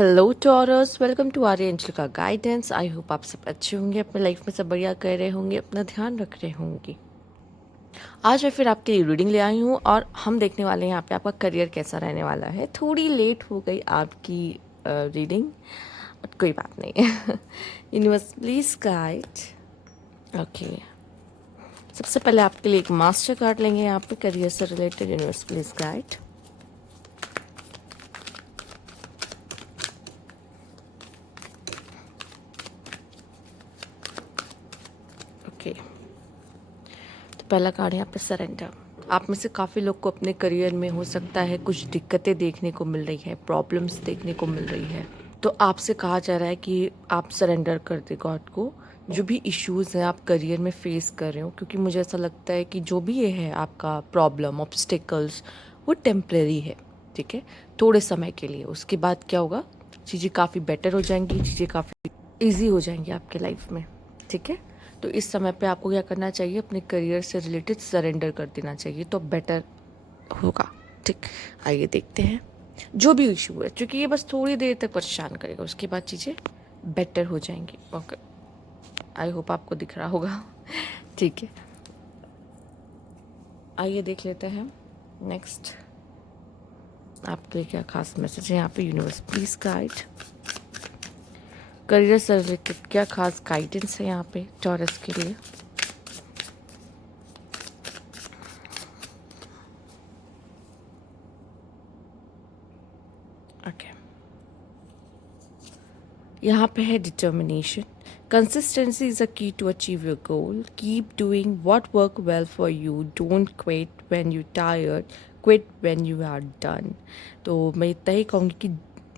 Hello Taurus, welcome to Arya Angel का guidance. I hope आप सब अच्छे होंगे, अपने लाइफ में सब बढ़िया कर रहे होंगे, अपना ध्यान रख रहे होंगे। आज मैं फिर आपके लिए रीडिंग ले आई हूँ और हम देखने वाले हैं यहाँ पे आपका करियर कैसा रहने वाला है। थोड़ी लेट हो गई आपकी रीडिंग, बट कोई बात नहीं। Universe please guide. ओके, सबसे पहले आपके लिए एक मास्टर कार्ड लेंगे यहाँ पे करियर से related. Universe please guide. Okay, तो पहला कार्ड है यहाँ पे सरेंडर। आप में से काफ़ी लोग को अपने करियर में हो सकता है कुछ दिक्कतें देखने को मिल रही है, प्रॉब्लम्स देखने को मिल रही है। तो आपसे कहा जा रहा है कि आप सरेंडर कर दे गॉड को। जो भी इश्यूज़ हैं आप करियर में फेस कर रहे हो, क्योंकि मुझे ऐसा लगता है कि जो भी ये है आपका प्रॉब्लम, ऑब्स्टिकल्स, वो टेम्परेरी है। ठीक है, थोड़े समय के लिए। उसके बाद क्या होगा, चीज़ें काफ़ी बेटर हो जाएंगी, चीज़ें काफ़ी ईजी हो जाएंगी आपके लाइफ में। ठीक है, तो इस समय पे आपको क्या करना चाहिए, अपने करियर से रिलेटेड सरेंडर कर देना चाहिए, तो बेटर होगा। ठीक, आइए देखते हैं जो भी इशू है, क्योंकि ये बस थोड़ी देर तक परेशान करेगा, उसके बाद चीज़ें बेटर हो जाएंगी। ओके, आई होप आपको दिख रहा होगा। ठीक है, आइए देख लेते हैं नेक्स्ट आपके लिए क्या खास मैसेज है यहाँ पे। Universe please guide. करियर से रिलेटेड क्या खास गाइडेंस है यहाँ पे टॉरस के लिए। ओके, यहाँ पे है determination. Consistency is a key to achieve your goal. Keep doing what work well for you. Don't quit when you tired, quit when you are done. तो मैं इतना ही कहूँगी कि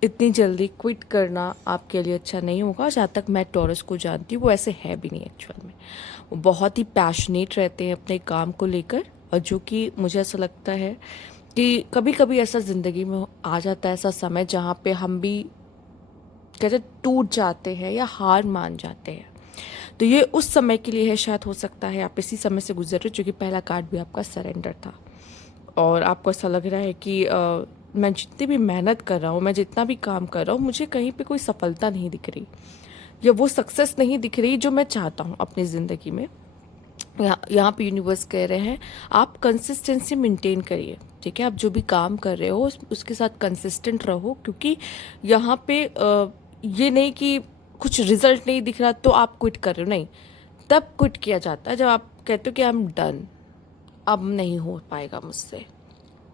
इतनी जल्दी क्विट करना आपके लिए अच्छा नहीं होगा। जहाँ तक मैं टॉरस को जानती हूँ वो ऐसे है भी नहीं एक्चुअल में। वो बहुत ही पैशनेट रहते हैं अपने काम को लेकर, और जो कि मुझे ऐसा लगता है कि कभी कभी ऐसा ज़िंदगी में आ जाता है ऐसा समय जहाँ पे हम भी कहते टूट जाते हैं या हार मान जाते हैं। तो ये उस समय के लिए है, शायद हो सकता है आप इसी समय से गुजर रहे हो, क्योंकि पहला कार्ड भी आपका सरेंडर था और आपको ऐसा लग रहा है कि मैं जितनी भी मेहनत कर रहा हूँ, मैं जितना भी काम कर रहा हूँ, मुझे कहीं पे कोई सफलता नहीं दिख रही या वो सक्सेस नहीं दिख रही जो मैं चाहता हूँ अपनी ज़िंदगी में। यहाँ पे यूनिवर्स कह रहे हैं आप कंसिस्टेंसी मेंटेन करिए। ठीक है, आप जो भी काम कर रहे हो उसके साथ कंसिस्टेंट रहो, क्योंकि यहाँ पे ये नहीं कि कुछ रिजल्ट नहीं दिख रहा तो आप क्विट कर रहे हो, नहीं। तब क्विट किया जाता है जब आप कहते हो कि आई एम डन, अब नहीं हो पाएगा मुझसे।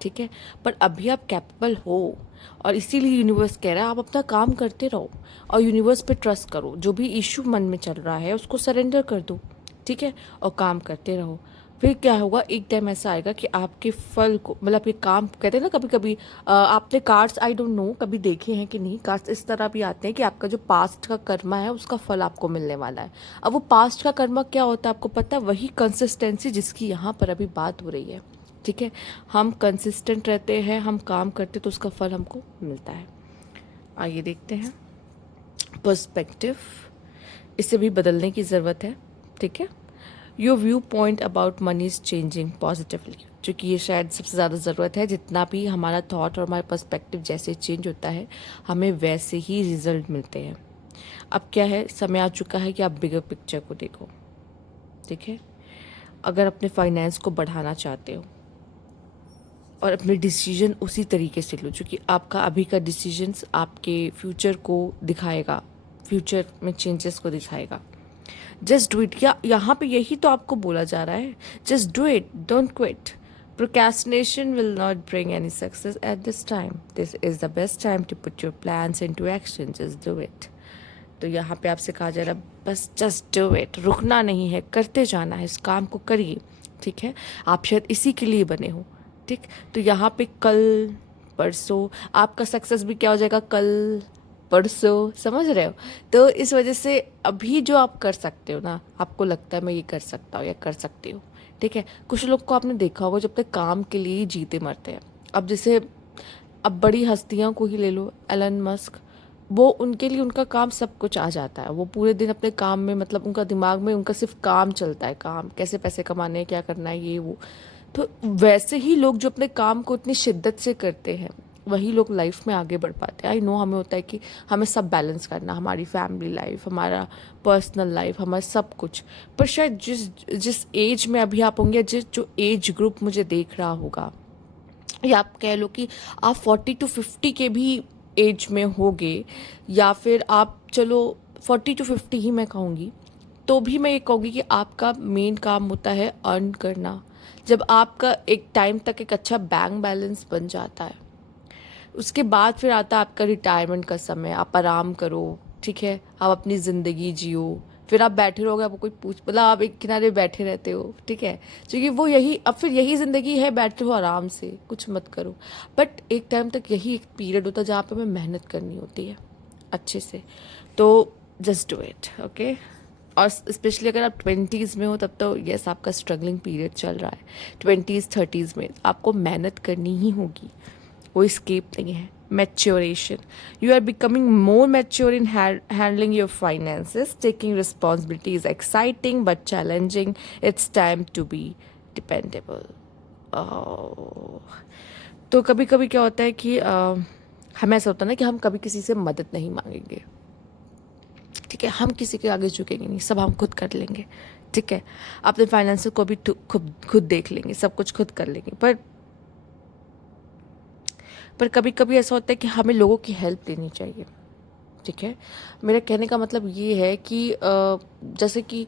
ठीक है, पर अभी आप कैपेबल हो, और इसीलिए यूनिवर्स कह रहा है आप अपना काम करते रहो और यूनिवर्स पे ट्रस्ट करो। जो भी इशू मन में चल रहा है उसको सरेंडर कर दो। ठीक है, और काम करते रहो। फिर क्या होगा, एक टाइम ऐसा आएगा कि आपके फल को, मतलब ये काम कहते हैं ना, कभी कभी आपने कार्ड्स, आई डोंट नो कभी देखे हैं कि नहीं, कार्ड्स इस तरह भी आते हैं कि आपका जो पास्ट का कर्मा है उसका फल आपको मिलने वाला है। अब वो पास्ट का कर्मा क्या होता है आपको पता है, वही कंसिस्टेंसी जिसकी यहाँ पर अभी बात हो रही है। ठीक है, हम कंसिस्टेंट रहते हैं, हम काम करते तो उसका फल हमको मिलता है। आइए देखते हैं पर्सपेक्टिव, इसे भी बदलने की ज़रूरत है। ठीक है, your view point about money is changing positively, क्योंकि ये शायद सबसे ज़्यादा ज़रूरत है। जितना भी हमारा थॉट और हमारा पर्सपेक्टिव जैसे चेंज होता है, हमें वैसे ही रिजल्ट मिलते हैं। अब क्या है, समय आ चुका है कि आप बिगर पिक्चर को देखो। ठीक है, अगर अपने फाइनेंस को बढ़ाना चाहते हो और अपने डिसीजन उसी तरीके से लो, क्योंकि आपका अभी का डिसीजंस आपके फ्यूचर को दिखाएगा, फ्यूचर में चेंजेस को दिखाएगा। जस्ट डू इट, या यहाँ पे यही तो आपको बोला जा रहा है, just do it, don't quit. Procrastination will not bring any success at this time. This is the best time to put your plans into action. Just do it. तो यहाँ पे आपसे कहा जा रहा है बस जस्ट डू इट, रुकना नहीं है, करते जाना है, इस काम को करिए। ठीक है, आप शायद इसी के लिए बने हो। ठीक, तो यहाँ पे कल परसों आपका सक्सेस भी क्या हो जाएगा, कल परसों, समझ रहे हो। तो इस वजह से अभी जो आप कर सकते हो ना, आपको लगता है मैं ये कर सकता हूँ या कर सकती हूँ। ठीक है, कुछ लोग को आपने देखा होगा जब तक काम के लिए ही जीते मरते हैं। अब जैसे अब बड़ी हस्तियों को ही ले लो, एलन मस्क, वो उनके लिए उनका काम सब कुछ आ जाता है। वो पूरे दिन अपने काम में, मतलब उनका दिमाग में उनका सिर्फ काम चलता है, काम कैसे पैसे कमाने हैं, क्या करना है, ये वो। तो वैसे ही लोग जो अपने काम को इतनी शिद्दत से करते हैं, वही लोग लाइफ में आगे बढ़ पाते हैं। आई नो हमें होता है कि हमें सब बैलेंस करना, हमारी फैमिली लाइफ, हमारा पर्सनल लाइफ, हमारा सब कुछ। पर शायद जिस जिस एज में अभी आप होंगे, जिस जो एज ग्रुप मुझे देख रहा होगा, या आप कह लो कि आप 40 to 50 के भी एज में होगे, या फिर आप चलो 40 to 50 ही मैं कहूँगी, तो भी मैं ये कहूँगी कि आपका मेन काम होता है अर्न करना। जब आपका एक टाइम तक एक अच्छा बैंक बैलेंस बन जाता है, उसके बाद फिर आता है आपका रिटायरमेंट का समय। आप आराम करो, ठीक है, आप अपनी ज़िंदगी जियो। फिर आप बैठे रहोगे, आपको कोई पूछ, मतलब आप एक किनारे बैठे रहते हो, ठीक है, क्योंकि वो यही, अब फिर यही ज़िंदगी है, बैठे हो आराम से, कुछ मत करो। बट एक टाइम तक यही एक पीरियड होता है जहाँ पे हमें मेहनत करनी होती है अच्छे से। तो जस्ट डू इट, ओके। और स्पेशली अगर आप 20s में हो, तब तो यस आपका स्ट्रगलिंग पीरियड चल रहा है। 20s 30s में आपको मेहनत करनी ही होगी, कोई स्केप नहीं है। Maturation. You are becoming more mature in handling your finances. Taking responsibility is exciting but challenging. It's time to be dependable. Oh. तो कभी कभी क्या होता है कि हमें ऐसा होता है ना कि हम कभी किसी से मदद नहीं मांगेंगे, ठीक है, हम किसी के आगे झुकेंगे नहीं, सब हम खुद कर लेंगे, ठीक है, अपने फाइनेंस को भी खुद खुद देख लेंगे, सब कुछ खुद कर लेंगे। पर कभी कभी ऐसा होता है कि हमें लोगों की हेल्प लेनी चाहिए, ठीक है। मेरा कहने का मतलब ये है कि जैसे कि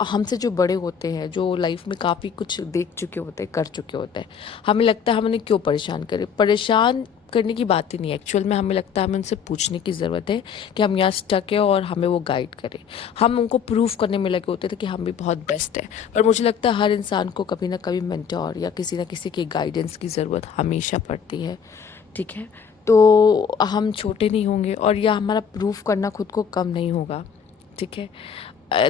हमसे जो बड़े होते हैं, जो लाइफ में काफ़ी कुछ देख चुके होते हैं, कर चुके होते हैं, हमें लगता है हम उन्हें क्यों परेशान करें। परेशान करने की बात ही नहीं है, एक्चुअल में हमें लगता है हमें उनसे पूछने की ज़रूरत है कि हम यहाँ स्टक है और हमें वो गाइड करें। हम उनको प्रूफ करने में लगे होते थे कि हम भी बहुत बेस्ट है। पर मुझे लगता है हर इंसान को कभी ना कभी मेंटोर या किसी ना किसी के गाइडेंस की ज़रूरत हमेशा पड़ती है, ठीक है। तो हम छोटे नहीं होंगे, और या हमारा प्रूफ करना खुद को कम नहीं होगा, ठीक है।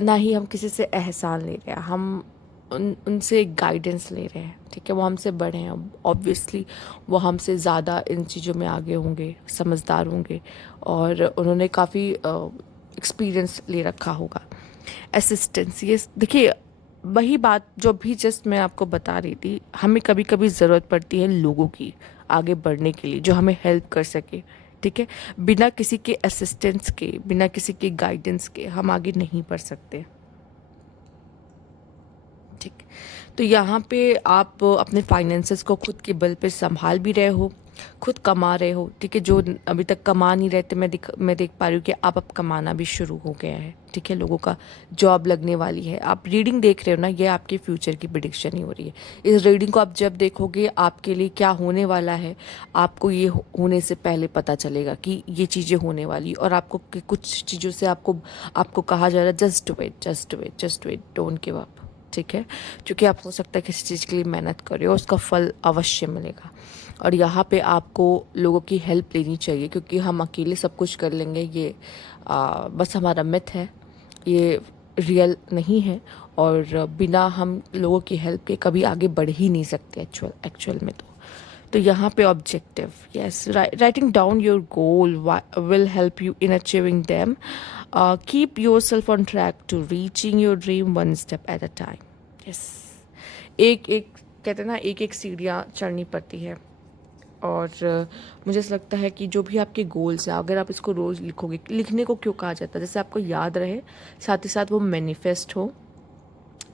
ना ही हम किसी से एहसान ले रहे हैं, हम उनसे गाइडेंस ले रहे हैं, ठीक है। वो हमसे बड़े हैं, ऑब्वियसली वो हमसे ज़्यादा इन चीज़ों में आगे होंगे, समझदार होंगे, और उन्होंने काफ़ी एक्सपीरियंस ले रखा होगा। असिस्टेंस, ये देखिए वही बात जो भी जस्ट मैं आपको बता रही थी, हमें कभी कभी ज़रूरत पड़ती है लोगों की आगे बढ़ने के लिए, जो हमें हेल्प कर सके, ठीक है। बिना किसी के असिस्टेंस के, बिना किसी के गाइडेंस के हम आगे नहीं बढ़ सकते, ठीक। तो यहाँ पे आप अपने फाइनेंसेस को खुद के बल पे संभाल भी रहे हो, खुद कमा रहे हो, ठीक है। जो अभी तक कमा नहीं रहे थे, मैं देख पा रही हूँ कि आप अब कमाना भी शुरू हो गया है, ठीक है। लोगों का जॉब लगने वाली है। आप रीडिंग देख रहे हो ना, ये आपके फ्यूचर की प्रिडिक्शन ही हो रही है। इस रीडिंग को आप जब देखोगे, आपके लिए क्या होने वाला है, आपको ये होने से पहले पता चलेगा कि ये चीज़ें होने वाली, और आपको कुछ चीज़ों से आपको आपको कहा जा रहा है just wait, just wait, just wait, don't give up, ठीक है। क्योंकि आप हो सकता है किसी चीज़ के लिए मेहनत करें और उसका फल अवश्य मिलेगा। और यहाँ पे आपको लोगों की हेल्प लेनी चाहिए, क्योंकि हम अकेले सब कुछ कर लेंगे, ये बस हमारा मिथ है, ये रियल नहीं है। और बिना हम लोगों की हेल्प के कभी आगे बढ़ ही नहीं सकते एक्चुअल में। तो यहाँ पे objective, yes, writing down your goal will help you in achieving them. Keep yourself on track to reaching your dream one step at a time. Yes, एक एक कहते हैं ना, एक एक सीढ़ियाँ चढ़नी पड़ती है। और मुझे ऐसा लगता है कि जो भी आपके गोल्स हैं, अगर आप इसको रोज़ लिखोगे, लिखने को क्यों कहा जाता है, जैसे आपको याद रहे, साथ ही साथ वो मैनिफेस्ट हो,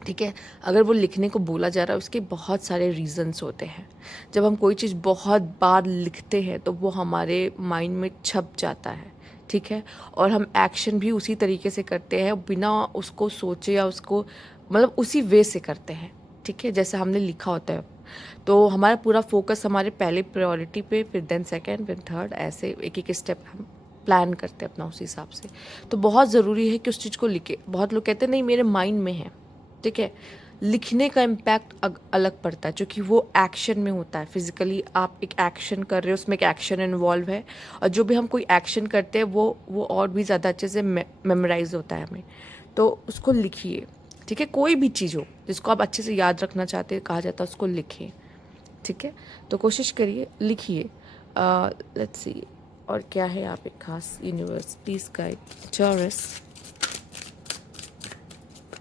ठीक है। अगर वो लिखने को बोला जा रहा है, उसके बहुत सारे रीजंस होते हैं। जब हम कोई चीज़ बहुत बार लिखते हैं तो वो हमारे माइंड में छप जाता है, ठीक है। और हम एक्शन भी उसी तरीके से करते हैं, बिना उसको सोचे, या उसको मतलब उसी वे से करते हैं, ठीक है, जैसे हमने लिखा होता है। तो हमारा पूरा फोकस हमारे पहले प्रायोरिटी पे, फिर देन सेकेंड, फिर थर्ड, ऐसे एक एक स्टेप हम प्लान करते हैं अपना उस हिसाब से। तो बहुत ज़रूरी है कि उस चीज़ को लिखे। बहुत लोग कहते हैं नहीं मेरे माइंड में है, ठीक है। लिखने का इम्पैक्ट अलग पड़ता है, क्योंकि वो एक्शन में होता है। फिजिकली आप एक एक्शन कर रहे हो, उसमें एक एक्शन इन्वॉल्व है, और जो भी हम कोई एक्शन करते हैं वो और भी ज़्यादा अच्छे से मेमोराइज होता है हमें। तो उसको लिखिए, ठीक है। कोई भी चीज़ हो जिसको आप अच्छे से याद रखना चाहते हैं, कहा जाता है उसको लिखें, ठीक है। तो कोशिश करिए, लिखिए। लेट्स सी और क्या है यहाँ पे खास। Universe please guide taurus,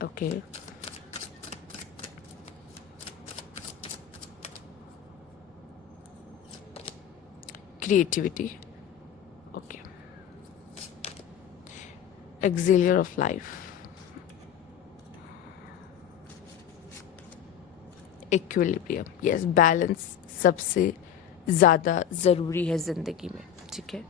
okay. creativity. Okay. Auxiliary of life. Equilibrium, yes, balance सबसे ज़्यादा ज़रूरी है ज़िंदगी में, ठीक है।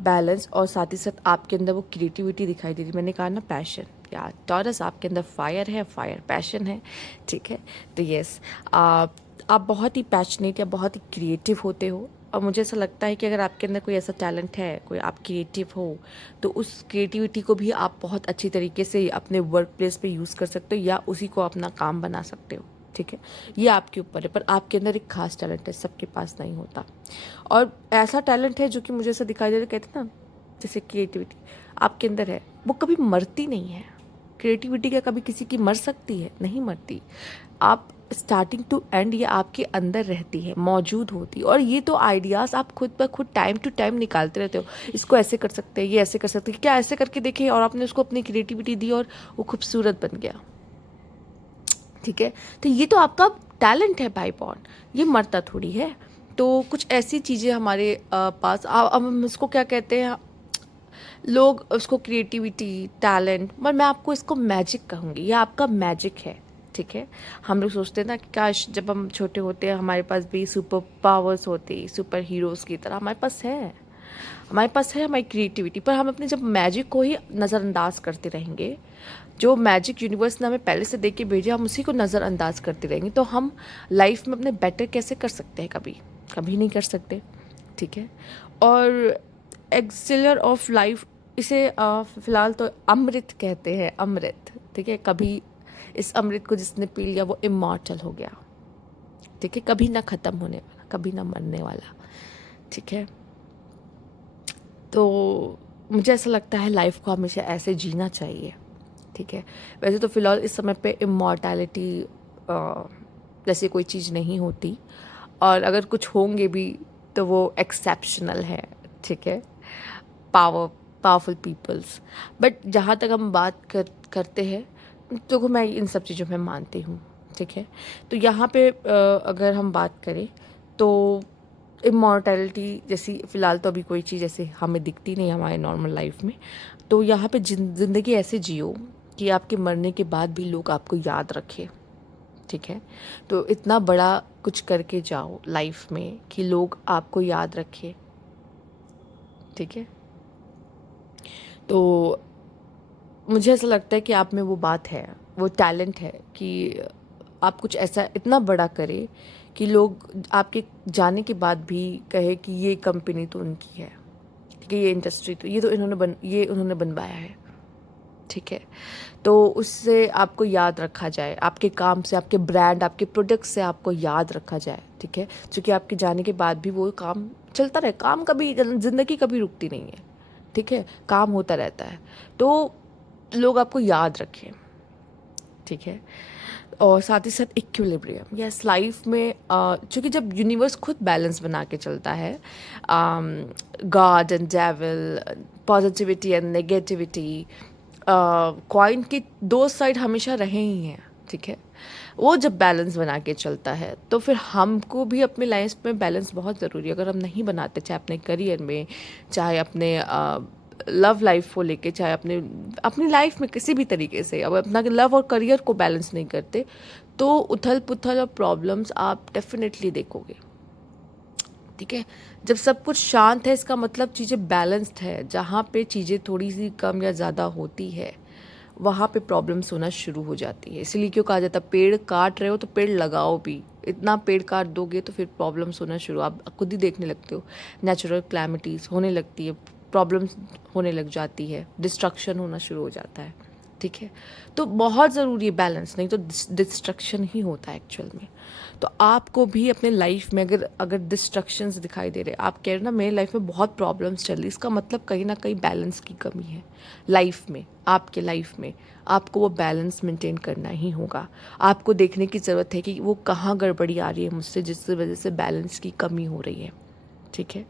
बैलेंस, और साथ ही साथ आपके अंदर वो क्रिएटिविटी दिखाई दे रही, मैंने कहा ना पैशन, या टॉरस आपके अंदर फायर है, फायर पैशन है, ठीक है। तो यस, आप बहुत ही पैशनेट या बहुत ही क्रिएटिव होते हो, और मुझे ऐसा लगता है कि अगर आपके अंदर कोई ऐसा टैलेंट है, कोई आप क्रिएटिव हो, तो उस क्रिएटिविटी को भी आप बहुत अच्छी तरीके से अपने वर्क प्लेस पे यूज़ कर सकते हो, या उसी को अपना काम बना सकते हो, ठीक है। ये आपके ऊपर है, पर आपके अंदर एक खास टैलेंट है, सबके पास नहीं होता। और ऐसा टैलेंट है जो कि मुझे ऐसा दिखाई दे रहा है, कहते हैं ना, जैसे क्रिएटिविटी आपके अंदर है, वो कभी मरती नहीं है। क्रिएटिविटी क्या कभी किसी की मर सकती है? नहीं मरती। आप स्टार्टिंग टू एंड ये आपके अंदर रहती है, मौजूद होती है, और ये तो आइडियाज़ आप खुद ब खुद टाइम टू टाइम निकालते रहते हो। इसको ऐसे कर सकते हैं, ये ऐसे कर सकते हैं, क्या ऐसे करके देखे, और आपने उसको अपनी क्रिएटिविटी दी और वो खूबसूरत बन गया, ठीक है। तो ये तो आपका टैलेंट है बाय बॉर्न, ये मरता थोड़ी है। तो कुछ ऐसी चीज़ें हमारे पास, अब हम इसको क्या कहते हैं, लोग उसको क्रिएटिविटी, टैलेंट, पर मैं आपको इसको मैजिक कहूँगी, ये आपका मैजिक है, ठीक है। हम लोग सोचते हैं ना कि काश जब हम छोटे होते हैं हमारे पास भी सुपर पावर्स होती, सुपर हीरोज़ की तरह, हमारे पास है हमारी क्रिएटिविटी, पर हम अपने जब मैजिक को ही नज़रअंदाज करते रहेंगे, जो मैजिक यूनिवर्स ने हमें पहले से दे के भेजा, हम उसी को नज़रअंदाज करते रहेंगे, तो हम लाइफ में अपने बेटर कैसे कर सकते हैं? कभी कभी नहीं कर सकते, ठीक है। और एक्सिलर ऑफ लाइफ, इसे फ़िलहाल तो अमृत कहते हैं, अमृत, ठीक है। कभी इस अमृत को जिसने पी लिया वो इमॉर्टल हो गया, ठीक है, कभी ना ख़त्म होने वाला, कभी ना मरने वाला, ठीक है। तो मुझे ऐसा लगता है लाइफ को हमेशा ऐसे जीना चाहिए, ठीक है। वैसे तो फ़िलहाल इस समय पे इमॉर्टैलिटी जैसी कोई चीज़ नहीं होती, और अगर कुछ होंगे भी तो वो एक्सेप्शनल है, ठीक है, पावरफुल पीपल्स। बट जहाँ तक हम बात करते हैं, तो मैं इन सब चीज़ों में मानती हूँ, ठीक है। तो यहाँ पे अगर हम बात करें तो इमॉर्टैलिटी जैसी फ़िलहाल तो अभी कोई चीज़ ऐसे हमें दिखती नहीं हमारे नॉर्मल लाइफ में। तो यहाँ पे ज़िंदगी ऐसे जियो कि आपके मरने के बाद भी लोग आपको याद रखें, ठीक है। तो इतना बड़ा कुछ करके जाओ लाइफ में कि लोग आपको याद रखें, ठीक है। तो मुझे ऐसा लगता है कि आप में वो बात है, वो टैलेंट है कि आप कुछ ऐसा इतना बड़ा करें कि लोग आपके जाने के बाद भी कहे कि ये कंपनी तो उनकी है, ठीक है, ये इंडस्ट्री तो ये उन्होंने बनवाया है, ठीक है। तो उससे आपको याद रखा जाए, आपके काम से, आपके ब्रांड, आपके प्रोडक्ट से आपको याद रखा जाए, ठीक है। क्योंकि आपके जाने के बाद भी वो काम चलता रहे, काम कभी, ज़िंदगी कभी रुकती नहीं है, ठीक है, काम होता रहता है, तो लोग आपको याद रखें, ठीक है। और साथ ही साथ इक्विलिब्रियम, यस, लाइफ में चूँकि जब यूनिवर्स खुद बैलेंस बना के चलता है, God and devil, positivity and negativity, coin की दो साइड हमेशा रहे ही हैं, ठीक है। वो जब बैलेंस बना के चलता है तो फिर हमको भी अपनी लाइफ में बैलेंस बहुत ज़रूरी है। अगर हम नहीं बनाते, चाहे अपने करियर में, चाहे अपने लव लाइफ को लेके, चाहे अपनी लाइफ में किसी भी तरीके से, अब अपना लव और करियर को बैलेंस नहीं करते, तो उथल पुथल और प्रॉब्लम्स आप डेफिनेटली देखोगे, ठीक है। जब सब कुछ शांत है, इसका मतलब चीज़ें बैलेंस्ड है। जहाँ पे चीज़ें थोड़ी सी कम या ज़्यादा होती है, वहाँ पे प्रॉब्लम्स होना शुरू हो जाती है। इसलिए क्यों कहा जाता है, पेड़ काट रहे हो तो पेड़ लगाओ भी, इतना पेड़ काट दोगे तो फिर प्रॉब्लम्स होना शुरू, आप खुद ही देखने लगते हो, नेचुरल क्लैमिटीज़ होने लगती है, प्रॉब्लम्स होने लग जाती है, डिस्ट्रक्शन होना शुरू हो जाता है, ठीक है। तो बहुत ज़रूरी है बैलेंस, नहीं तो डिस्ट्रक्शन ही होता है एक्चुअल में। तो आपको भी अपने लाइफ में अगर डिस्ट्रक्शंस दिखाई दे रहे, आप कह रहे हो ना मेरी लाइफ में बहुत प्रॉब्लम्स चल रही, इसका मतलब कहीं ना कहीं बैलेंस की कमी है लाइफ में, आपके लाइफ में। आपको वो बैलेंस मेंटेन करना ही होगा। आपको देखने की ज़रूरत है कि वो कहाँ गड़बड़ी आ रही है मुझसे, जिसकी वजह से बैलेंस की कमी हो रही है, ठीक है।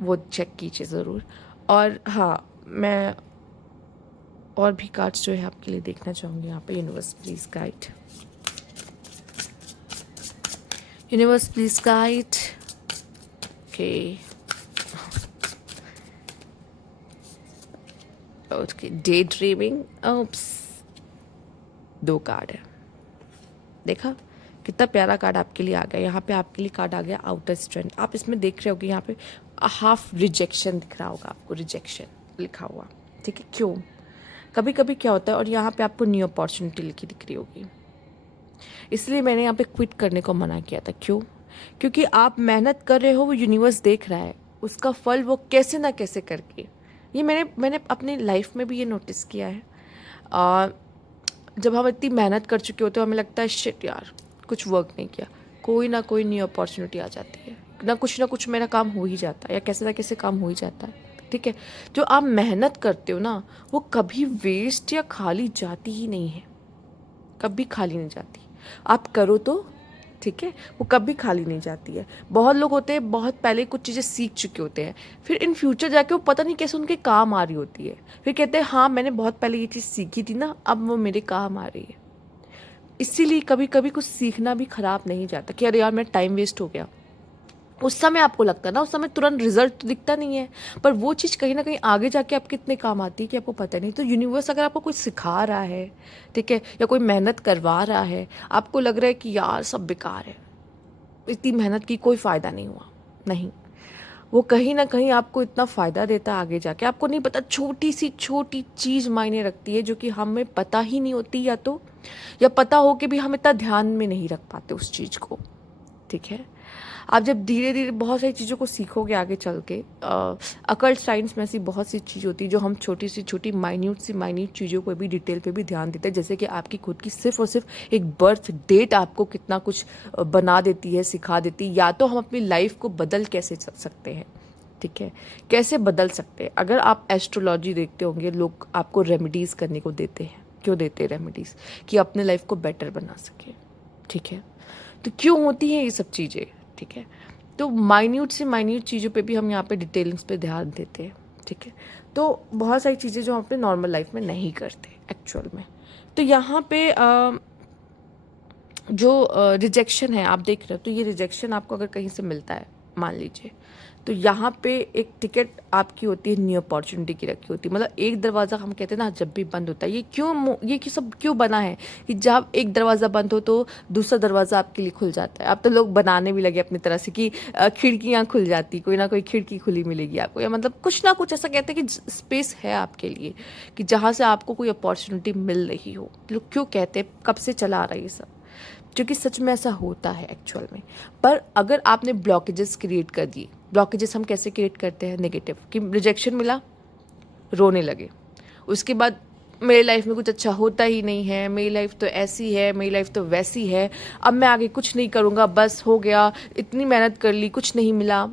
वो चेक कीजिए ज़रूर। और हाँ, मैं और भी कार्ड्स जो है आपके लिए देखना चाहूँगी यहाँ पे। Universe please guide, universe please guide, okay. Okay, day dreaming. दो कार्ड है, देखा कितना प्यारा कार्ड आपके लिए आ गया। यहाँ पे आपके लिए कार्ड आ गया आउटर स्ट्रेंथ। आप इसमें देख रहे होगे यहाँ पे हाफ रिजेक्शन दिख रहा होगा आपको, रिजेक्शन लिखा हुआ, ठीक है। क्यों? कभी कभी क्या होता है, और यहाँ पे आपको न्यू अपॉर्चुनिटी लिखी दिख रही होगी, इसलिए मैंने यहाँ पे क्विट करने को मना किया था। क्यों? क्योंकि आप मेहनत कर रहे हो, वो यूनिवर्स देख रहा है, उसका फल वो कैसे ना कैसे करके। ये मैंने अपनी लाइफ में भी ये नोटिस किया है। जब हम इतनी मेहनत कर चुके होते हैं, हमें लगता है शिट यार कुछ वर्क नहीं किया, कोई ना कोई न्यू अपॉर्चुनिटी आ जाती है, ना कुछ मेरा काम हो ही जाता है, या कैसे ना कैसे काम हो ही जाता है, ठीक है। जो आप मेहनत करते हो ना, वो कभी वेस्ट या खाली जाती ही नहीं है, कभी खाली नहीं जाती। आप करो तो ठीक है, वो कभी खाली नहीं जाती है। बहुत लोग होते हैं बहुत पहले कुछ चीज़ें सीख चुके होते हैं, फिर इन फ्यूचर जाके वो पता नहीं कैसे उनके काम आ रही होती है, फिर कहते हैं हाँ मैंने बहुत पहले ये चीज़ सीखी थी ना, अब वो मेरे काम आ रही है। इसीलिए कभी कभी कुछ सीखना भी खराब नहीं जाता कि अरे यार मेरा टाइम वेस्ट हो गया। उस समय आपको लगता है ना, उस समय तुरंत रिजल्ट तो दिखता नहीं है, पर वो चीज़ कहीं ना कहीं आगे जाके आपके इतने काम आती है कि आपको पता नहीं। तो यूनिवर्स अगर आपको कुछ सिखा रहा है, ठीक है, या कोई मेहनत करवा रहा है, आपको लग रहा है कि यार सब बेकार है, इतनी मेहनत की कोई फ़ायदा नहीं हुआ, नहीं, वो कहीं ना कहीं आपको इतना फ़ायदा देता है आगे जाके। आपको नहीं पता, छोटी सी छोटी चीज़ मायने रखती है, जो कि हमें पता ही नहीं होती, या पता हो के भी हम इतना ध्यान में नहीं रख पाते उस चीज़ को, ठीक है। आप जब धीरे धीरे बहुत सारी चीज़ों को सीखोगे आगे चल के, अकल्ट साइंस में ऐसी बहुत सी चीज़ होती है जो हम छोटी सी छोटी माइन्यूट चीज़ों को भी, डिटेल पे भी ध्यान देते हैं। जैसे कि आपकी खुद की सिर्फ और सिर्फ एक बर्थ डेट आपको कितना कुछ बना देती है, सिखा देती है। या तो हम अपनी लाइफ को बदल कैसे सकते हैं, ठीक है, कैसे बदल सकते हैं। अगर आप एस्ट्रोलॉजी देखते होंगे, लोग आपको रेमेडीज़ करने को देते हैं। क्यों देते हैं रेमेडीज़? कि अपने लाइफ को बेटर बना सके, ठीक है। तो क्यों होती हैं ये सब चीज़ें, ठीक है। तो माइन्यूट से माइन्यूट चीज़ों पे भी हम यहाँ पे डिटेलिंग्स पे ध्यान देते हैं, ठीक है। तो बहुत सारी चीज़ें जो हम अपने नॉर्मल लाइफ में नहीं करते एक्चुअल में। तो यहाँ पे जो रिजेक्शन है आप देख रहे हो, तो ये रिजेक्शन आपको अगर कहीं से मिलता है मान लीजिए, तो यहाँ पे एक टिकट आपकी होती है न्यू अपॉर्चुनिटी की रखी होती है। मतलब एक दरवाज़ा हम कहते हैं ना जब भी बंद होता है, ये सब क्यों बना है कि जब एक दरवाज़ा बंद हो तो दूसरा दरवाज़ा आपके लिए खुल जाता है। अब तो लोग बनाने भी लगे अपनी तरह से कि खिड़कियाँ खुल जाती, कोई ना कोई खिड़की खुली मिलेगी आपको, या मतलब कुछ ना कुछ ऐसा कहते हैं कि स्पेस है आपके लिए कि जहाँ से आपको कोई अपॉर्चुनिटी मिल रही हो। लोग क्यों कहते हैं, कब से चला आ रहा है ये सब, क्योंकि सच में ऐसा होता है एक्चुअल में। पर अगर आपने ब्लॉकेजेस क्रिएट कर दिए, ब्लॉकेजेस हम कैसे क्रिएट करते हैं, नेगेटिव, कि रिजेक्शन मिला, रोने लगे, उसके बाद मेरी लाइफ में कुछ अच्छा होता ही नहीं है, मेरी लाइफ तो ऐसी है, मेरी लाइफ तो वैसी है, अब मैं आगे कुछ नहीं करूँगा, बस हो गया, इतनी मेहनत कर ली, कुछ नहीं मिला।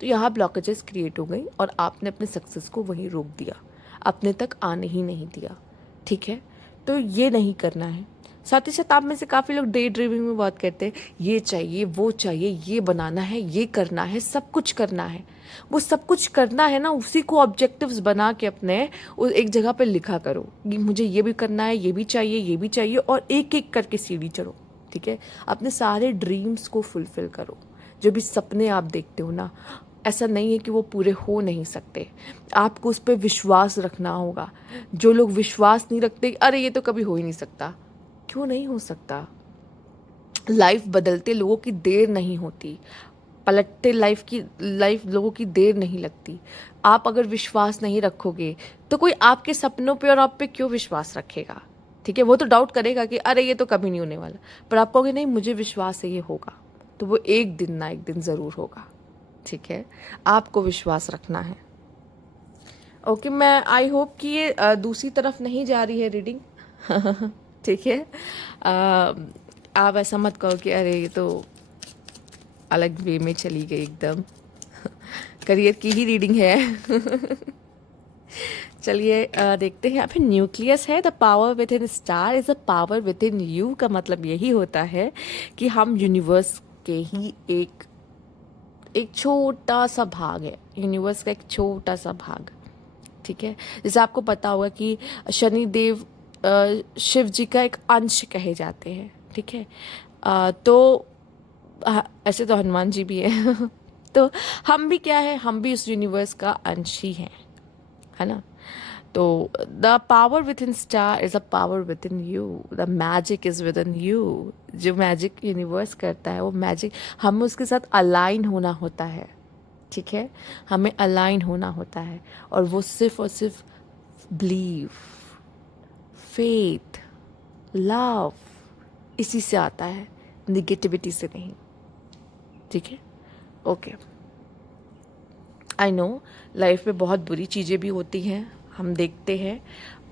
तो यहाँ ब्लॉकेजेस क्रिएट हो गई और आपने अपने सक्सेस को वहीं रोक दिया, अपने तक आने ही नहीं दिया, ठीक है। तो ये नहीं करना है। साथ ही साथ आप में से काफ़ी लोग डे ड्रीमिंग में बात करते हैं, ये चाहिए, वो चाहिए, ये बनाना है, ये करना है, सब कुछ करना है। वो सब कुछ करना है ना, उसी को ऑब्जेक्टिव्स बना के अपने एक जगह पे लिखा करो कि मुझे ये भी करना है, ये भी चाहिए, ये भी चाहिए, और एक एक करके सीढ़ी चढ़ो, ठीक है। अपने सारे ड्रीम्स को फुलफिल करो। जो भी सपने आप देखते हो ना, ऐसा नहीं है कि वो पूरे हो नहीं सकते, आपको उस पर विश्वास रखना होगा। जो लोग विश्वास नहीं रखते, अरे ये तो कभी हो ही नहीं सकता, क्यों नहीं हो सकता? लाइफ बदलते लोगों की देर नहीं होती, पलटते लाइफ लोगों की देर नहीं लगती। आप अगर विश्वास नहीं रखोगे तो कोई आपके सपनों पे और आप पे क्यों विश्वास रखेगा, ठीक है। वो तो डाउट करेगा कि अरे ये तो कभी नहीं होने वाला, पर आप कहोगे नहीं मुझे विश्वास है ये होगा, तो वो एक दिन ना एक दिन ज़रूर होगा, ठीक है। आपको विश्वास रखना है। ओके, मैं आई होप कि ये दूसरी तरफ नहीं जा रही है रीडिंग ठीक है। आप ऐसा मत कहो कि अरे ये तो अलग वे में चली गई एकदम करियर की ही रीडिंग है चलिए देखते हैं। यहाँ पे न्यूक्लियस है, the power with in star is a power with in you. का मतलब यही होता है कि हम यूनिवर्स के ही एक छोटा सा भाग है, यूनिवर्स का एक छोटा सा भाग, ठीक है। जैसे आपको पता होगा कि शनिदेव शिव जी का एक अंश कहे जाते हैं, ठीक है। तो ऐसे तो हनुमान जी भी हैं तो हम भी क्या है, हम भी उस यूनिवर्स का अंश ही हैं, है ना? तो the power with in star is a power with in you, the magic is with in you. जो मैजिक यूनिवर्स करता है वो मैजिक हमें उसके साथ अलाइन होना होता है, ठीक है? हमें अलाइन होना होता है, और वो सिर्फ और सिर्फ बिलीव, फेथ, लव, इसी से आता है, निगेटिविटी से नहीं, ठीक है? ओके, आई नो लाइफ में बहुत बुरी चीज़ें भी होती हैं, हम देखते हैं,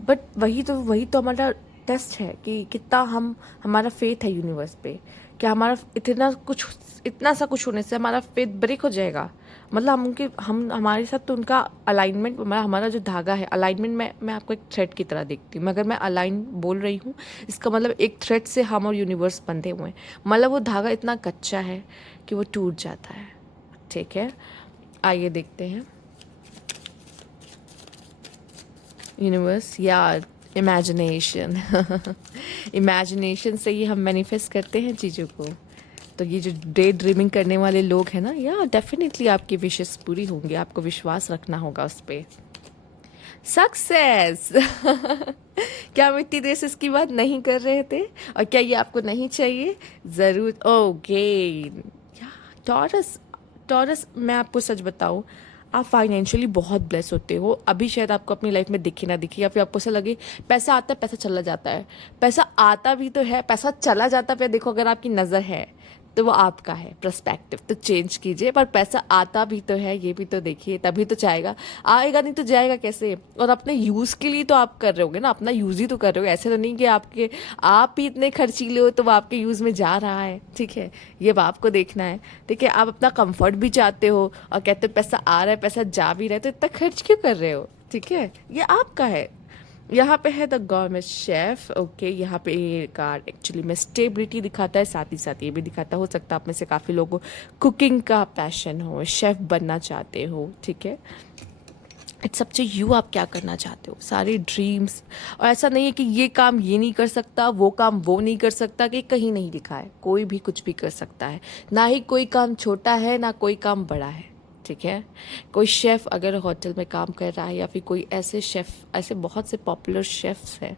बट वही तो हमारा टेस्ट है कि कितना हमारा फेथ है यूनिवर्स पे। क्या हमारा इतना सा कुछ होने से हमारा फेथ ब्रेक हो जाएगा? मतलब हम हमारे साथ तो उनका अलाइनमेंट, हमारा जो धागा है अलाइनमेंट में, मैं आपको एक थ्रेड की तरह देखती हूँ। अगर मैं अलाइन बोल रही हूँ, इसका मतलब एक थ्रेड से हम और यूनिवर्स बंधे हुए हैं। मतलब वो धागा इतना कच्चा है कि वो टूट जाता है, ठीक है? आइए देखते हैं। यूनिवर्स या इमेजिनेशन इमेजिनेशन से ही हम मैनिफेस्ट करते हैं चीज़ों को। तो ये जो डे ड्रीमिंग करने वाले लोग हैं ना, या डेफिनेटली आपकी विशेस पूरी होंगी, आपको विश्वास रखना होगा उस पर। सक्सेस क्या हम इतनी देर से इसकी बात नहीं कर रहे थे? और क्या ये आपको नहीं चाहिए? ज़रूर। ओके, या टॉरस, टॉरस मैं आपको सच बताऊँ, आप फाइनेंशियली बहुत ब्लेस होते हो। अभी शायद आपको अपनी लाइफ में दिखे ना दिखे, या फिर आपको ऐसा लगे पैसा आता है पैसा चला जाता है। पैसा आता भी तो है, पैसा चला जाता है। देखो, अगर आपकी नज़र है तो वो आपका है, पर्सपेक्टिव तो चेंज कीजिए। पर पैसा आता भी तो है, ये भी तो देखिए, तभी तो जाएगा। आएगा नहीं तो जाएगा कैसे? और अपने यूज़ के लिए तो आप कर रहे होगे ना, अपना यूज़ ही तो कर रहे हो। ऐसे तो नहीं कि आप ही इतने खर्चीले हो तो वो आपके यूज़ में जा रहा है, ठीक है? ये आपको देखना है, ठीक है? आप अपना कंफर्ट भी चाहते हो और कहते हो पैसा आ रहा है पैसा जा भी रहा है, तो इतना खर्च क्यों कर रहे हो? ठीक है, ये आपका है। यहाँ पे है द गवर्नमेंट शेफ। ओके, यहाँ पे ये कार्ड एक्चुअली में स्टेबिलिटी दिखाता है, साथ ही साथ ये भी दिखाता हो सकता है आप में से काफ़ी लोगों को कुकिंग का पैशन हो, शेफ बनना चाहते हो, ठीक है? इट्स अप टू यू, आप क्या करना चाहते हो, सारे ड्रीम्स। और ऐसा नहीं है कि ये काम ये नहीं कर सकता, वो काम वो नहीं कर सकता, कि कहीं नहीं लिखा है। कोई भी कुछ भी कर सकता है, ना ही कोई काम छोटा है ना कोई काम बड़ा है, ठीक है? कोई शेफ़ अगर होटल में काम कर रहा है, या फिर कोई ऐसे शेफ़, ऐसे बहुत से पॉपुलर शेफ़्स हैं,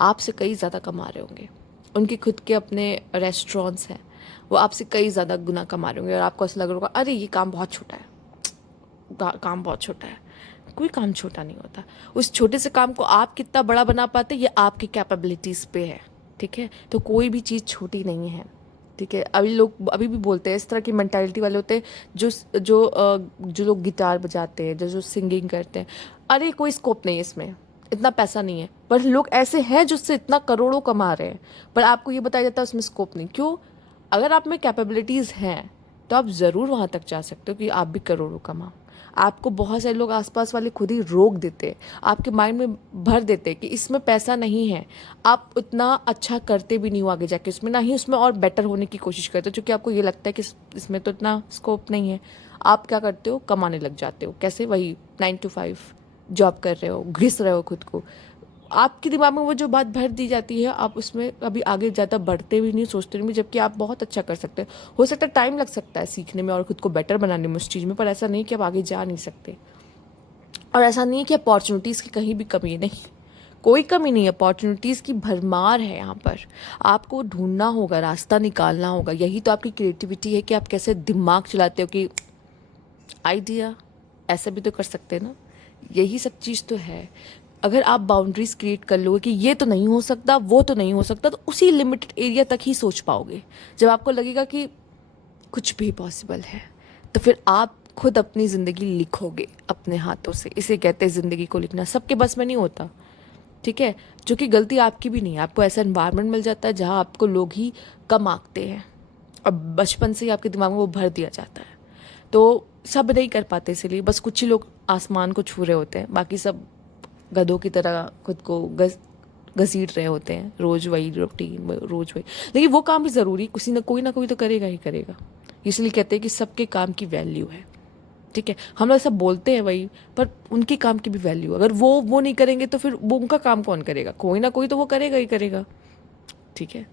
आपसे कई ज़्यादा कमा रहे होंगे। उनके खुद के अपने रेस्टोरेंट्स हैं, वो आपसे कई ज़्यादा गुना कमा रहे होंगे, और आपको ऐसा लग रहा होगा अरे ये काम बहुत छोटा है, काम बहुत छोटा है। कोई काम छोटा नहीं होता। उस छोटे से काम को आप कितना बड़ा बना पाते, ये आपकी कैपेबिलिटीज़ पे है, ठीक है? तो कोई भी चीज़ छोटी नहीं है, ठीक है? अभी भी बोलते हैं, इस तरह की मेंटालिटी वाले होते हैं जो लोग गिटार बजाते हैं, जो सिंगिंग करते हैं, अरे कोई स्कोप नहीं है इसमें, इतना पैसा नहीं है। पर लोग ऐसे हैं जो उससे इतना करोड़ों कमा रहे हैं, पर आपको ये बताया जाता है उसमें स्कोप नहीं। क्यों? अगर आप में कैपेबिलिटीज़ हैं तो आप ज़रूर वहाँ तक जा सकते हो कि आप भी करोड़ों कमाओ। आपको बहुत सारे लोग आसपास वाले खुद ही रोक देते, आपके माइंड में भर देते कि इसमें पैसा नहीं है, आप उतना अच्छा करते भी नहीं हो आगे जाके उसमें, ना ही उसमें और बेटर होने की कोशिश करते हो, क्योंकि आपको ये लगता है कि इसमें तो इतना स्कोप नहीं है। आप क्या करते हो? कमाने लग जाते हो। कैसे? वही 9 to 5 जॉब कर रहे हो, घिस रहे हो खुद को। आपके दिमाग में वो जो बात भर दी जाती है, आप उसमें कभी आगे ज़्यादा बढ़ते भी नहीं, सोचते भी, जबकि आप बहुत अच्छा कर सकते हैं। हो सकता है टाइम लग सकता है सीखने में और खुद को बेटर बनाने में उस चीज़ में, पर ऐसा नहीं कि आप आगे जा नहीं सकते। और ऐसा नहीं है कि अपॉर्चुनिटीज़ की कहीं भी कमी है, नहीं, कोई कमी नहीं है, अपॉर्चुनिटीज़ की भरमार है यहाँ पर। आपको ढूंढना होगा, रास्ता निकालना होगा। यही तो आपकी क्रिएटिविटी है कि आप कैसे दिमाग चलाते हो कि आइडिया ऐसे भी तो कर सकते हैं ना। यही सब चीज़ तो है। अगर आप बाउंड्रीज क्रिएट कर लोगे कि ये तो नहीं हो सकता, वो तो नहीं हो सकता, तो उसी लिमिटेड एरिया तक ही सोच पाओगे। जब आपको लगेगा कि कुछ भी पॉसिबल है, तो फिर आप खुद अपनी ज़िंदगी लिखोगे अपने हाथों से। इसे कहते हैं ज़िंदगी को लिखना। सबके बस में नहीं होता, ठीक है? जो कि गलती आपकी भी नहीं है। आपको ऐसा एनवायरनमेंट मिल जाता है जहाँ आपको लोग ही कम आंकते हैं, और बचपन से ही आपके दिमाग में वो भर दिया जाता है। तो सब नहीं कर पाते, इसलिए बस कुछ ही लोग आसमान को छू रहे होते हैं, बाकी सब गधों की तरह खुद को घसीट रहे होते हैं, रोज़ वही रूटीन, रोज़ वही। लेकिन वो काम भी ज़रूरी, किसी ना कोई तो करेगा ही करेगा। इसलिए कहते हैं कि सबके काम की वैल्यू है, ठीक है? हम लोग सब बोलते हैं वही, पर उनके काम की भी वैल्यू। अगर वो नहीं करेंगे तो फिर वो उनका काम कौन करेगा? कोई ना कोई तो वो करेगा ही करेगा, ठीक है?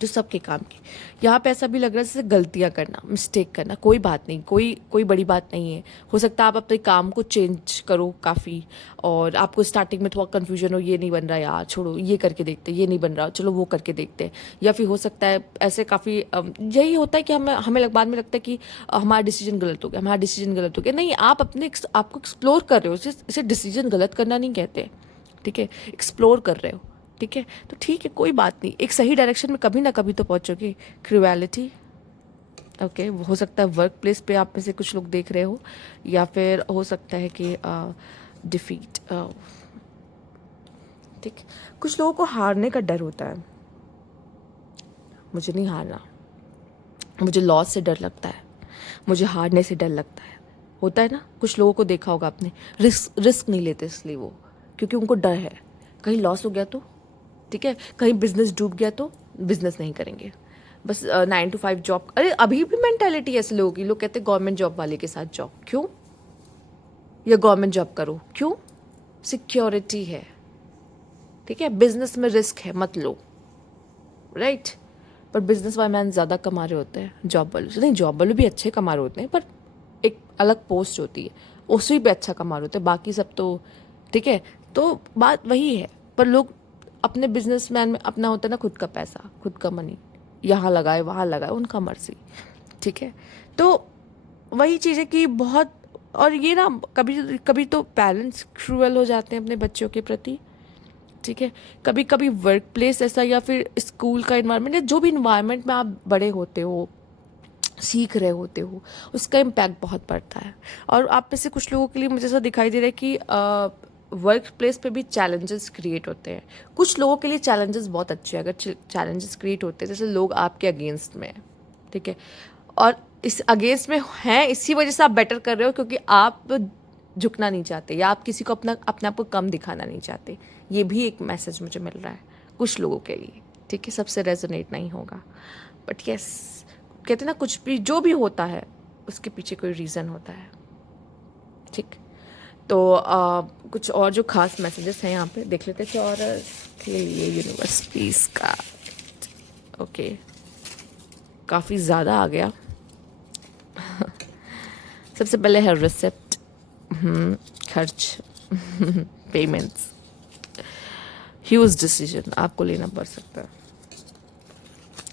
जो सबके काम की। यहाँ पे ऐसा भी लग रहा है जैसे गलतियाँ करना, मिस्टेक करना, कोई बात नहीं, कोई बड़ी बात नहीं है। हो सकता है आप अपने काम को चेंज करो काफ़ी, और आपको स्टार्टिंग में थोड़ा कन्फ्यूजन हो, ये नहीं बन रहा यार, छोड़ो ये करके देखते, ये नहीं बन रहा, चलो वो करके देखते हैं। या फिर हो सकता है ऐसे काफ़ी यही होता है कि हमें बाद में लगता है कि हमारा डिसीजन गलत हो गया, हमारा डिसीजन गलत हो गया। नहीं, आप आपको एक्सप्लोर कर रहे हो, इसे डिसीजन गलत करना नहीं कहते, ठीक है, एक्सप्लोर कर रहे हो, ठीक है। तो ठीक है, कोई बात नहीं, एक सही डायरेक्शन में कभी ना कभी तो पहुंचोगे। क्रुएलिटी, ओके, हो सकता है वर्क प्लेस पे आप में से कुछ लोग देख रहे हो, या फिर हो सकता है कि डिफीट, ठीक। कुछ लोगों को हारने का डर होता है, मुझे नहीं हारना, मुझे लॉस से डर लगता है, मुझे हारने से डर लगता है। होता है ना, कुछ लोगों को देखा होगा आपने, रिस्क नहीं लेते इसलिए वो, क्योंकि उनको डर है कहीं लॉस हो गया तो, ठीक है, कहीं बिजनेस डूब गया तो बिजनेस नहीं करेंगे, बस 9 to 5 जॉब। अरे अभी भी मेंटालिटी ऐसे लोगों की, लोग कहते हैं गवर्नमेंट जॉब वाले के साथ जॉब क्यों, या गवर्नमेंट जॉब करो क्यों, सिक्योरिटी है, ठीक है, बिजनेस में रिस्क है मत लो, राइट। पर बिजनेस वाले मैन ज़्यादा कमा रहे होते हैं जॉब वालों से, नहीं जॉब वाले भी अच्छे कमा रहे होते हैं, पर एक अलग पोस्ट होती है, उसी पे अच्छा कमा रहे होते हैं, बाकी सब तो ठीक है। तो बात वही है, पर लोग अपने बिजनेसमैन में अपना होता है ना खुद का पैसा, खुद का मनी, यहाँ लगाए वहाँ लगाए, उनका मर्जी, ठीक है। तो वही चीज़ है कि बहुत, और ये ना कभी कभी तो पेरेंट्स क्रूअल हो जाते हैं अपने बच्चों के प्रति, ठीक है। कभी कभी वर्क प्लेस ऐसा, या फिर स्कूल का इन्वायरमेंट, या जो भी इन्वायरमेंट में आप बड़े होते हो, सीख रहे होते हो, उसका इम्पैक्ट बहुत पड़ता है। और आप में से कुछ लोगों के लिए मुझे ऐसा दिखाई दे रहा है कि वर्क प्लेस पे भी चैलेंजेस क्रिएट होते हैं। कुछ लोगों के लिए चैलेंजेस बहुत अच्छे हैं, अगर चैलेंजेस क्रिएट होते हैं, जैसे लोग आपके अगेंस्ट में हैं, ठीक है, और इस अगेंस्ट में हैं, इसी वजह से आप बेटर कर रहे हो, क्योंकि आप झुकना नहीं चाहते, या आप किसी को अपने आप को कम दिखाना नहीं चाहते। ये भी एक मैसेज मुझे मिल रहा है कुछ लोगों के लिए, ठीक है, सबसे रेजोनेट नहीं होगा, बट यस, कहते हैं ना कुछ भी जो भी होता है उसके पीछे कोई रीज़न होता है, ठीक। तो कुछ और जो खास मैसेजेस हैं यहाँ पे देख लेते हैं। चौरस के लिए यूनिवर्स पीस का, ओके, काफ़ी ज़्यादा आ गया। सबसे पहले है रिसिप्ट, खर्च, पेमेंट्स, ह्यूज डिसीजन आपको लेना पड़ सकता है,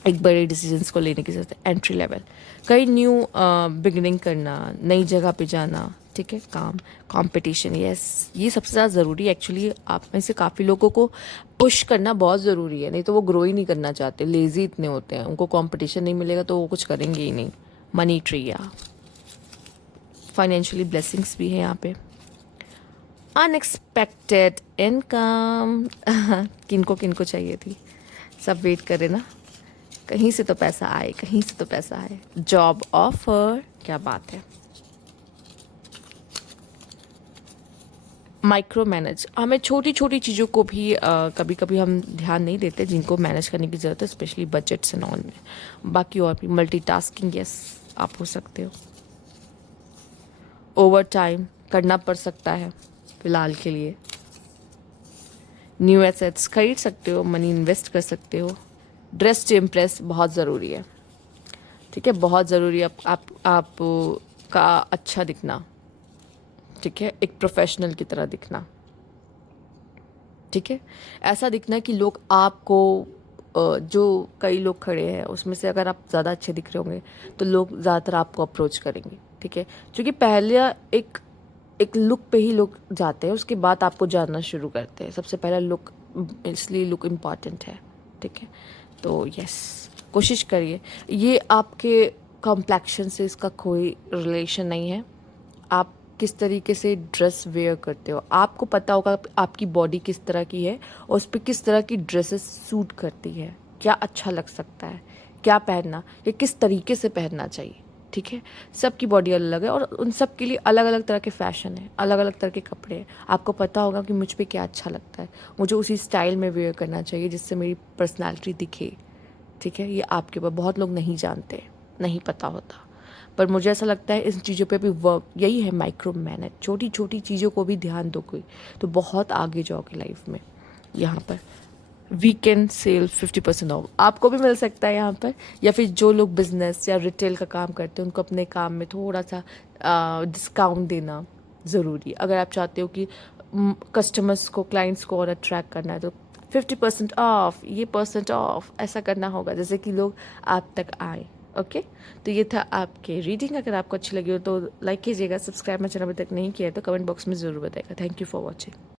एक बड़े डिसीजंस को लेने की ज़रूरत है। एंट्री लेवल, कई न्यू बिगनिंग करना, नई जगह पे जाना, ठीक है, काम, कंपटीशन, यस, ये सबसे ज़्यादा ज़रूरी है एक्चुअली। आप में से काफ़ी लोगों को पुश करना बहुत ज़रूरी है, नहीं तो वो ग्रो ही नहीं करना चाहते, लेज़ी इतने होते हैं, उनको कंपटीशन नहीं मिलेगा तो वो कुछ करेंगे ही नहीं। मनी ट्री, या फाइनेंशियली ब्लेसिंग्स भी है यहाँ पे। अनएक्सपेक्टेड इनकम, किनको किनको चाहिए थी, सब वेट करे ना, कहीं से तो पैसा आए, कहीं से तो पैसा आए। जॉब ऑफर, क्या बात है। माइक्रो मैनेज, हमें छोटी छोटी चीज़ों को भी कभी कभी हम ध्यान नहीं देते, जिनको मैनेज करने की ज़रूरत है, स्पेशली बजट्स एंड ऑल में। बाकी और भी मल्टीटास्किंग, यस, आप हो सकते हो। ओवर टाइम करना पड़ सकता है फिलहाल के लिए। न्यू एसेट्स खरीद सकते हो, मनी इन्वेस्ट कर सकते हो। ड्रेस टू इम्प्रेस बहुत ज़रूरी है, ठीक है, बहुत ज़रूरी है। आप का अच्छा दिखना, ठीक है, एक प्रोफेशनल की तरह दिखना, ठीक है, ऐसा दिखना कि लोग आपको जो कई लोग खड़े हैं उसमें से अगर आप ज़्यादा अच्छे दिख रहे होंगे तो लोग ज़्यादातर आपको अप्रोच करेंगे, ठीक है, क्योंकि पहले एक लुक पे ही लोग जाते हैं, उसके बाद आपको जानना शुरू करते हैं। सबसे पहला लुक, इसलिए लुक इम्पॉर्टेंट है, ठीक है। तो यस, कोशिश करिए। ये आपके कॉम्प्लेक्शन से इसका कोई रिलेशन नहीं है, आप किस तरीके से ड्रेस वेयर करते हो, आपको पता होगा आपकी बॉडी किस तरह की है और उस पर किस तरह की ड्रेसेस सूट करती है, क्या अच्छा लग सकता है, क्या पहनना, या किस तरीके से पहनना चाहिए, ठीक है। सबकी बॉडी अलग है और उन सब के लिए अलग अलग तरह के फ़ैशन है, अलग अलग तरह के कपड़े हैं। आपको पता होगा कि मुझ पे क्या अच्छा लगता है, मुझे उसी स्टाइल में वेयर करना चाहिए जिससे मेरी पर्सनैलिटी दिखे, ठीक है। ये आपके ऊपर, बहुत लोग नहीं जानते, नहीं पता होता, पर मुझे ऐसा लगता है इन चीज़ों पे भी वर्क, यही है माइक्रो मैनेज। छोटी छोटी चीज़ों को भी ध्यान दो कोई, तो बहुत आगे जाओगे लाइफ में। यहाँ पर वीकेंड सेल 50% ऑफ आपको भी मिल सकता है यहाँ पर, या फिर जो लोग बिजनेस या रिटेल का काम करते हैं उनको अपने काम में थोड़ा सा डिस्काउंट देना ज़रूरी है। अगर आप चाहते हो कि कस्टमर्स को, क्लाइंट्स को और अट्रैक्ट करना है, तो 50% ऑफ, ये परसेंट ऑफ ऐसा करना होगा जिससे कि लोग आप तक आए। ओके, तो ये था आपके रीडिंग। अगर आपको अच्छी लगी हो तो लाइक कीजिएगा, सब्सक्राइब मेरे चैनल अभी तक नहीं किया है तो कमेंट बॉक्स में ज़रूर बताइएगा। Thank you for watching.